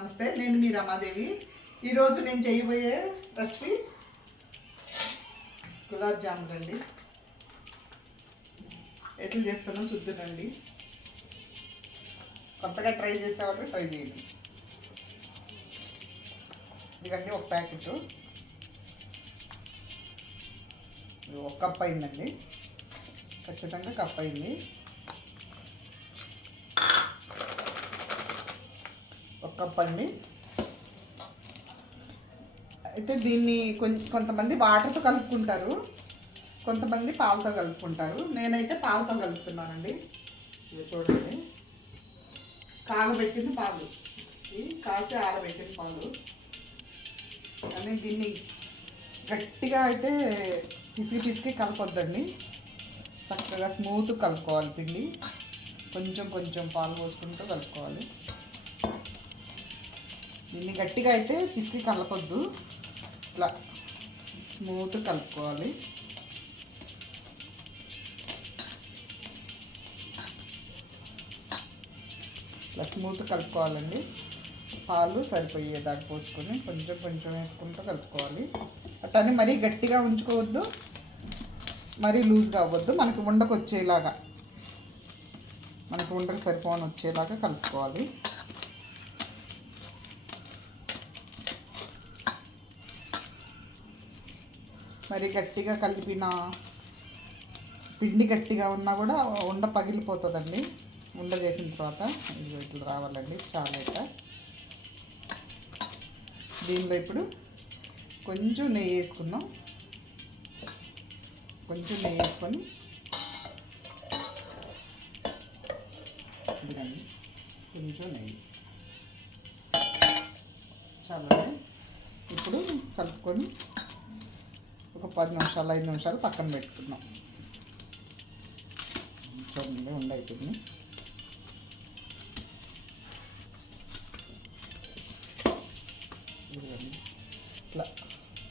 నమస్తే నేను మీ రమాదేవి ఈరోజు నేను చేయబోయే రెసిపీ గులాబ్ జామున్ అండి. ఎట్లా చేస్తానో చూద్దునండి కొత్తగా ట్రై చేసేవాళ్ళు ట్రై చేయండి. ఇదిగండి ఒక ప్యాకెట్. ఒక కప్ అయిందండి. ఖచ్చితంగా కప్ అయింది. కప్ అండి అయితే దీన్ని కొంచెం కొంతమంది వాటర్తో కలుపుకుంటారు. కొంతమంది పాలతో కలుపుకుంటారు. నేనైతే పాలతో కలుపుతున్నానండి. ఇది చూడండి. కాగబెట్టిన పాలు. కాసి ఆరబెట్టిన పాలు. కానీ దీన్ని గట్టిగా అయితే పిసికి పిసికి కలపొద్దండి. చక్కగా స్మూత్ కలుపుకోవాలి పిండి. కొంచెం కొంచెం పాలు పోసుకుంటూ కలుపుకోవాలి. దీన్ని గట్టిగా అయితే పిసికి కలపొద్దు. ఇట్లా స్మూత్ కలుపుకోవాలి. ఇట్లా స్మూత్ కలుపుకోవాలండి. పాలు సరిపోయేదాకా పోసుకొని కొంచెం కొంచెం వేసుకుంటూ కలుపుకోవాలి. అట్టని మరీ గట్టిగా ఉంచుకోవద్దు. మరీ లూజ్గా అవ్వద్దు. మనకి ఉండకు వచ్చేలాగా మనకు ఉండకు సరిపోని వచ్చేలాగా కలుపుకోవాలి. మరి గట్టిగా కలిపిన పిండి గట్టిగా ఉన్నా కూడా ఉండ పగిలిపోతుందండి. ఉండ చేసిన తర్వాత ఇట్లా రావాలండి చాలా ఇట్లా దీనిలో ఇప్పుడు కొంచెం నెయ్యి వేసుకుందాం. కొంచెం నెయ్యి వేసుకొని ఇదిగండి కొంచెం నెయ్యి. చాలా ఇప్పుడు కలుపుకొని ఒక పది నిమిషాలు ఐదు నిమిషాలు పక్కన పెట్టుకున్నాం. చూడండి ఉండ అవుతుంది ఇట్లా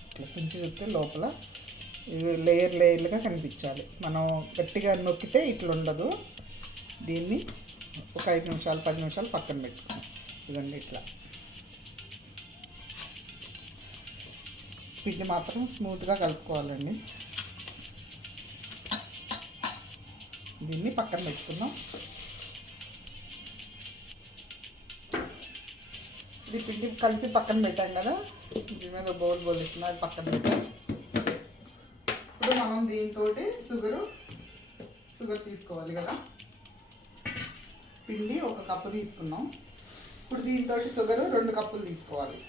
ఇట్లా తుంచి చూస్తే లోపల ఇది లేయర్ లేయర్లుగా కనిపించాలి. మనం గట్టిగా నొక్కితే ఇట్లా ఉండదు. దీన్ని ఒక ఐదు నిమిషాలు పది నిమిషాలు పక్కన పెట్టుకున్నాం. ఇదండి ఇట్లా. పిండి మాత్రం స్మూత్గా కలుపుకోవాలండి. దీన్ని పక్కన పెట్టుకుందాం. ఇది పిండి కలిపి పక్కన పెట్టాం కదా దీని మీద బౌల్ బౌల్ ఇస్తున్నా అది పక్కన పెట్టాం. ఇప్పుడు మనం దీంతో షుగరు షుగర్ తీసుకోవాలి కదా. పిండి ఒక కప్పు తీసుకున్నాం ఇప్పుడు దీంతో షుగరు రెండు కప్పులు తీసుకోవాలి.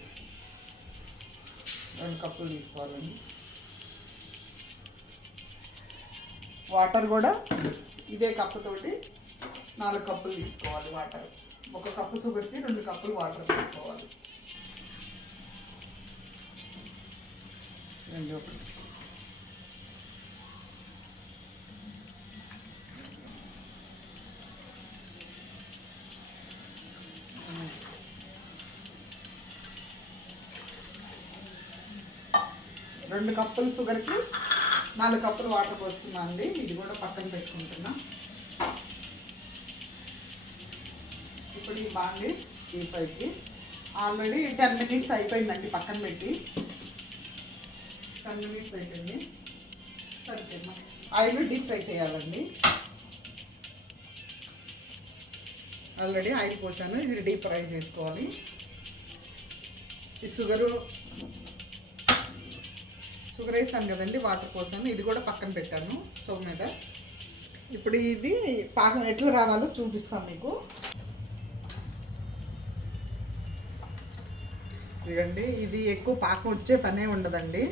రెండు కప్పులు తీసుకోవాలండి. వాటర్ కూడా ఇదే కప్పుతోటి నాలుగు కప్పులు తీసుకోవాలి వాటర్. ఒక కప్పు షుగర్కి రెండు కప్పులు వాటర్ తీసుకోవాలి. రెండు ఒకటి. రెండు కప్పులు షుగర్కి నాలుగు కప్పులు వాటర్ పోస్తున్నా అండి. ఇది కూడా పక్కన పెట్టుకుంటున్నా. ఇప్పుడు ఈ బాండి ఈ పైకి. ఆల్రెడీ టెన్ మినిట్స్ అయిపోయిందండి పక్కన పెట్టి. టెన్ మినిట్స్ అయిపోయింది. సరిపోయింది? ఆయిల్ డీప్ ఫ్రై చేయాలండి. ఆల్రెడీ ఆయిల్ పోసాను. ఇది డీప్ ఫ్రై చేసుకోవాలి. ఈ షుగరు షుగర్ వేసాను కదండి వాటర్ పోసాను. ఇది కూడా పక్కన పెట్టాను స్టవ్ మీద. ఇప్పుడు ఇది పాకం ఎట్లా రావాలో చూపిస్తాను మీకు. ఇదిగండి ఇది ఎక్కువ పాకం వచ్చే పనే ఉండదండి.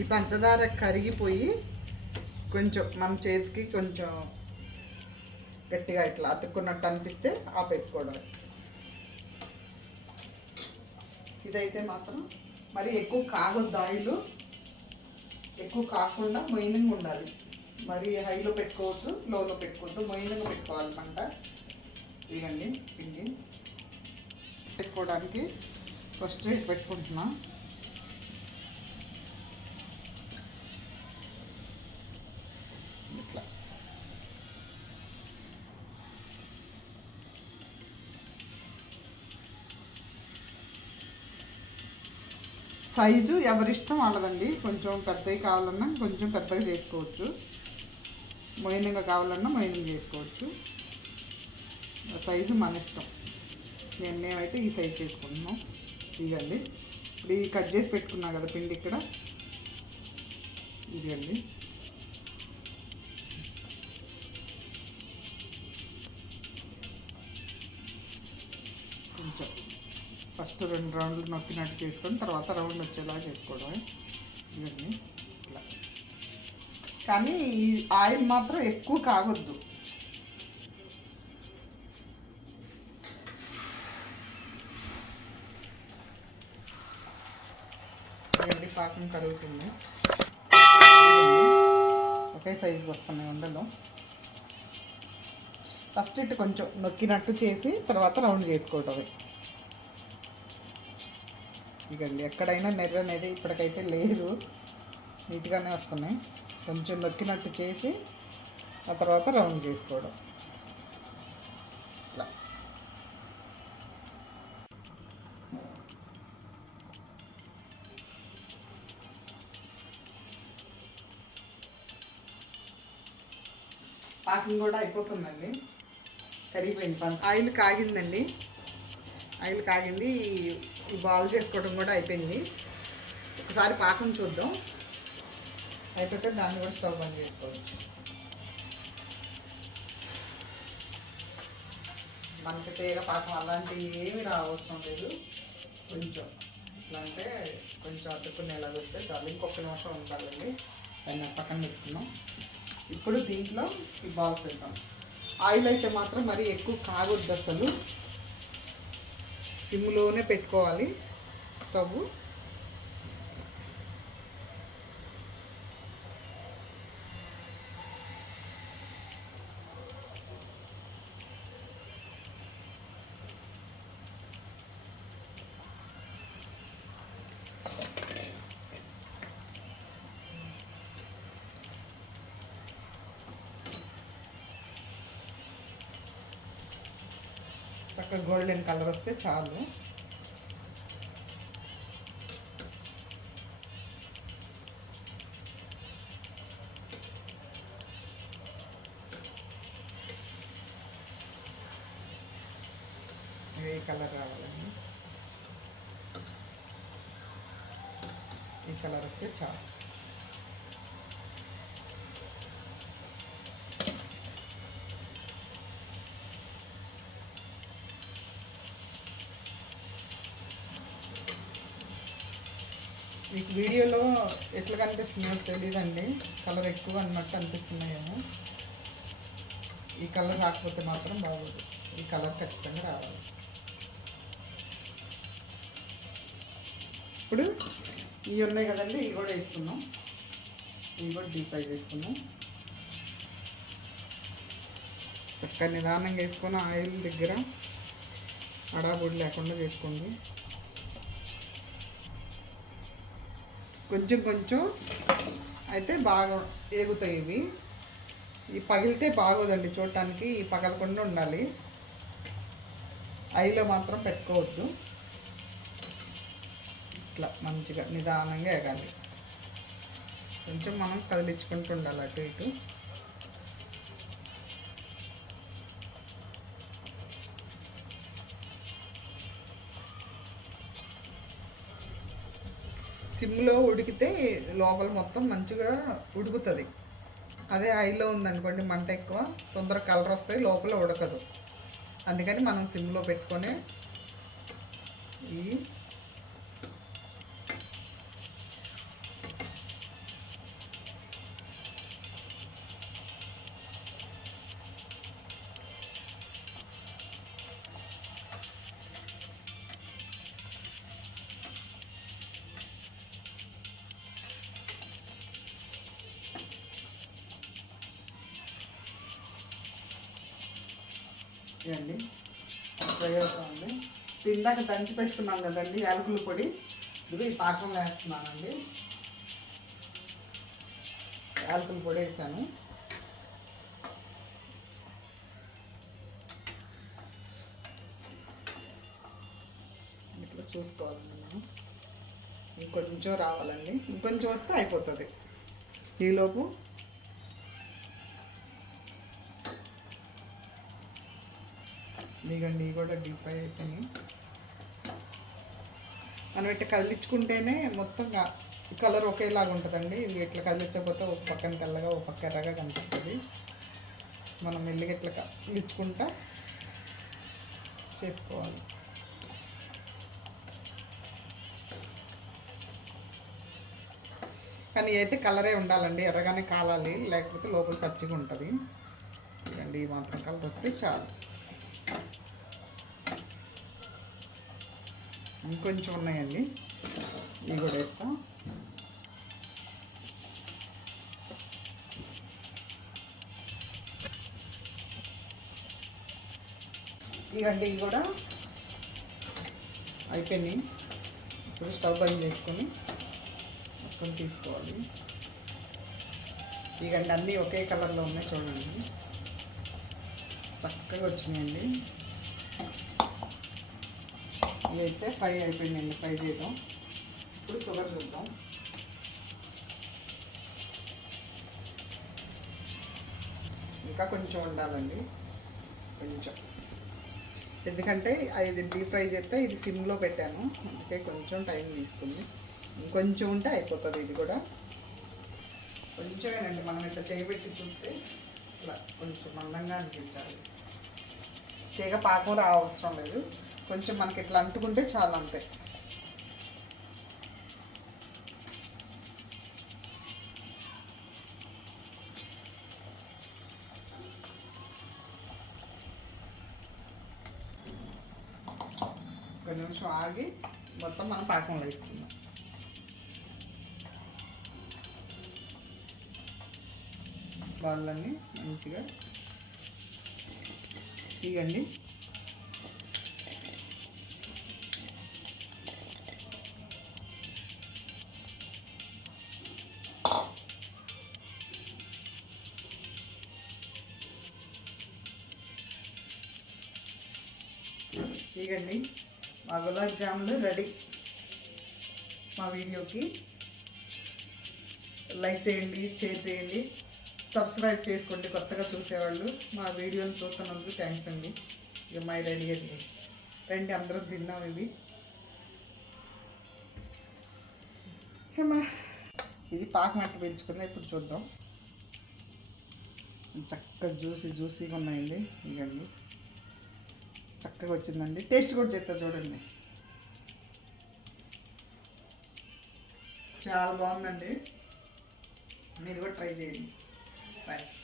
ఈ పంచదార కరిగిపోయి కొంచెం మన చేతికి కొంచెం గట్టిగా ఇట్లా అతుక్కున్నట్టు అనిపిస్తే ఆపేసుకోవడం. ఇదైతే మాత్రం మరి ఎక్కువ కాగొద్దు ఆయిల్. ఎక్కువ కాకుండా మొయినంగా ఉండాలి. మరి హైలో పెట్టుకోవద్దు లోలో పెట్టుకోవద్దు మొయినంగా పెట్టుకోవాలి పంట. ఇదండి పిండి. వేసుకోవడానికి ఫస్ట్ పెట్టుకుంటున్నాను సైజు ఎవరిష్టం వాళ్ళదండి. కొంచెం పెద్దవి కావాలన్నా కొంచెం పెద్దగా చేసుకోవచ్చు. మొయినంగా కావాలన్నా మొయినంగా చేసుకోవచ్చు. ఆ సైజు మన ఇష్టం. నేను మేమైతే ఈ సైజ్ చేసుకుంటున్నాం. ఇదండి ఇప్పుడు ఇది కట్ చేసి పెట్టుకున్నా కదా పిండి ఇక్కడ. ఇదండి ఫస్ట్ రెండు రౌండ్లు నొక్కినట్టు చేసుకొని తర్వాత రౌండ్ వచ్చేలా చేసుకోవడమే. ఇవన్నీ. ఇలా. కానీ ఈ ఆయిల్ మాత్రం ఎక్కువ కాగొద్దు. ఇవన్నీ పాకం కరుగుతుంది. ఒకే సైజుకి వస్తున్నాయి ఉండలు. ఫస్ట్ ఇటు కొంచెం నొక్కినట్టు చేసి తర్వాత రౌండ్ చేసుకోవటమే. ఇదండి ఎక్కడైనా నెర్ర అనేది ఇప్పటికైతే లేదు. నీట్గానే వస్తున్నాయి. కొంచెం నొక్కినట్టు చేసి ఆ తర్వాత రౌండ్ చేసుకోవడం. ఇట్లా పాకం కూడా అయిపోతుందండి. కరిగిపోయింది ఆయిల్ కాగిందండి. ఆయిల్ కాగింది. ఈ బాల్ చేసుకోవడం కూడా అయిపోయింది. ఒకసారి పాకం చూద్దాం. అయిపోతే దాన్ని కూడా స్టవ్ బంద్ చేసుకోవచ్చు. మనకి తీగ పాకం అలాంటివి ఏమి రావసరం లేదు. కొంచెం. ఇట్లా అంటే కొంచెం అతుక్కునేలా వస్తే చాలు. ఇంకొక నిమిషం ఉండాలండి. దాన్ని పక్కన పెట్టుకున్నాం ఇప్పుడు దీంట్లో ఈ బాల్స్ వేద్దాం. ఆయిల్ అయితే మాత్రం మరీ ఎక్కువ కాగొద్దు అసలు. సిమ్లోనే పెట్టుకోవాలి స్టవ్ చక్కగా గోల్డెన్ కలర్ వస్తే చాలు. ఏ కలర్ రావాలండి? ఈ కలర్ వస్తే చాలు. మీకు వీడియోలో ఎట్లా కనిపిస్తున్నాయో తెలియదండి కలర్ ఎక్కువ అన్నట్టు అనిపిస్తున్నాయేమో. ఈ కలర్ రాకపోతే మాత్రం బాగోదు. ఈ కలర్ ఖచ్చితంగా రావాలి. ఇప్పుడు ఇవి ఉన్నాయి కదండి ఇవి కూడా వేసుకున్నాం ఇవి కూడా డీప్ ఫ్రై చేసుకున్నాం చక్కగా నిదానంగా వేసుకొని ఆయిల్ దగ్గర అడాబుడి లేకుండా చేసుకోండి కొంచెం కొంచెం అయితే బాగా ఏగుతాయి ఇవి. ఈ పగిలితే బాగోదండి చూడటానికి ఈ పగలకుండా ఉండాలి. ఐలో మాత్రం పెట్టుకోవద్దు. ఇట్లా మంచిగా నిదానంగా ఎగాలి కొంచెం మనం కదిలించుకుంటూ ఉండాలి అటు ఇటు. సిమ్లో ఉడికితే లోపల మొత్తం మంచిగా ఉడుకుతుంది. అదే ఐలో ఉందనుకోండి మంట ఎక్కువ తొందరగా కలర్ వస్తాయి లోపల ఉడకదు. అందుకని మనం సిమ్లో పెట్టుకొని ఈ ఇవ్వండి ప్రయోజనం అవుతుంది ఇందాక దంచి పెట్టుకున్నాం కదండి యాలకుల పొడి. ఇది పాకం వేస్తున్నానండి. యాలకుల పొడి వేసాను. ఇట్లా చూసుకోవాలి మనం. ఇంకొంచెం రావాలండి. ఇంకొంచెం వస్తే అయిపోతుంది. ఈలోపు ఇదిగండి ఇవి కూడా డీప్ ఫ్రై అయిపోయినాయి. మనం ఇట్లా కదిలించుకుంటేనే మొత్తం కలర్ ఒకేలాగా ఉంటుందండి. ఇది ఇట్లా కదిలించకపోతే ఒక పక్కన తెల్లగా ఒక పక్క ఎర్రగా కనిపిస్తుంది. మనం మెల్లిగా ఇట్లా కదిలించుకుంటా చేసుకోవాలి. కానీ అయితే కలరే ఉండాలండి ఎర్రగానే కాలాలి లేకపోతే లోపల పచ్చిగా ఉంటుంది ఇదండి ఈ మాత్రం కలర్ వస్తే చాలు. ఇంకొంచెం ఉన్నాయండి. ఇవి కూడా వేస్తాం. ఇవండి ఇవి కూడా అయిపోయినాయి. ఇప్పుడు స్టవ్ బంద్ చేసుకొని మొత్తం తీసుకోవాలి. ఇవండి అన్నీ ఒకే కలర్లో ఉన్నాయి చూడండి. చక్కగా వచ్చినాయండి. ఇవి అయితే ఫ్రై అయిపోయిందండి ఫ్రై చేయడం ఇప్పుడు షుగర్ చూద్దాం. ఇంకా కొంచెం ఉండాలండి. కొంచెం. ఎందుకంటే ఇది డీప్ ఫ్రై చేస్తే ఇది సిమ్లో పెట్టాను. అందుకే కొంచెం టైం తీసుకుంది. ఇంకొంచెం ఉంటే అయిపోతుంది ఇది కూడా. కొంచెమేనండి మనం ఇట్లా చేయబెట్టి చూస్తే ఇట్లా కొంచెం మందంగా అనిపించాలి. తీగ పాకం రావసరం లేదు. కొంచెం మనకి ఇట్లా అంటుకుంటే చాలా అంతే. ఒక నిమిషం ఆగి మొత్తం మనం పాకంలో వేసుకుందాం. వాళ్ళని మంచిగా తీయండి. ఇగండి మా గులాబ్ జాములు రెడీ. మా వీడియోకి లైక్ చేయండి షేర్ చేయండి. సబ్స్క్రైబ్ చేసుకోండి కొత్తగా చూసేవాళ్ళు. మా వీడియోని చూస్తున్నందుకు థ్యాంక్స్ అండి. ఇక మై రెడీ అండి. రండి అందరం తిన్నాం ఇవి. ఏమా ఇది పాకం అట్ట పెంచుకుందా ఇప్పుడు చూద్దాం. చక్కగా జ్యూసీ జ్యూసీగా ఉన్నాయండి. ఇవ్వండి చక్కగా వచ్చిందండి. టేస్ట్ కూడా చేస్తా చూడండి. చాలా బాగుందండి. మీరు కూడా ట్రై చేయండి. Bye.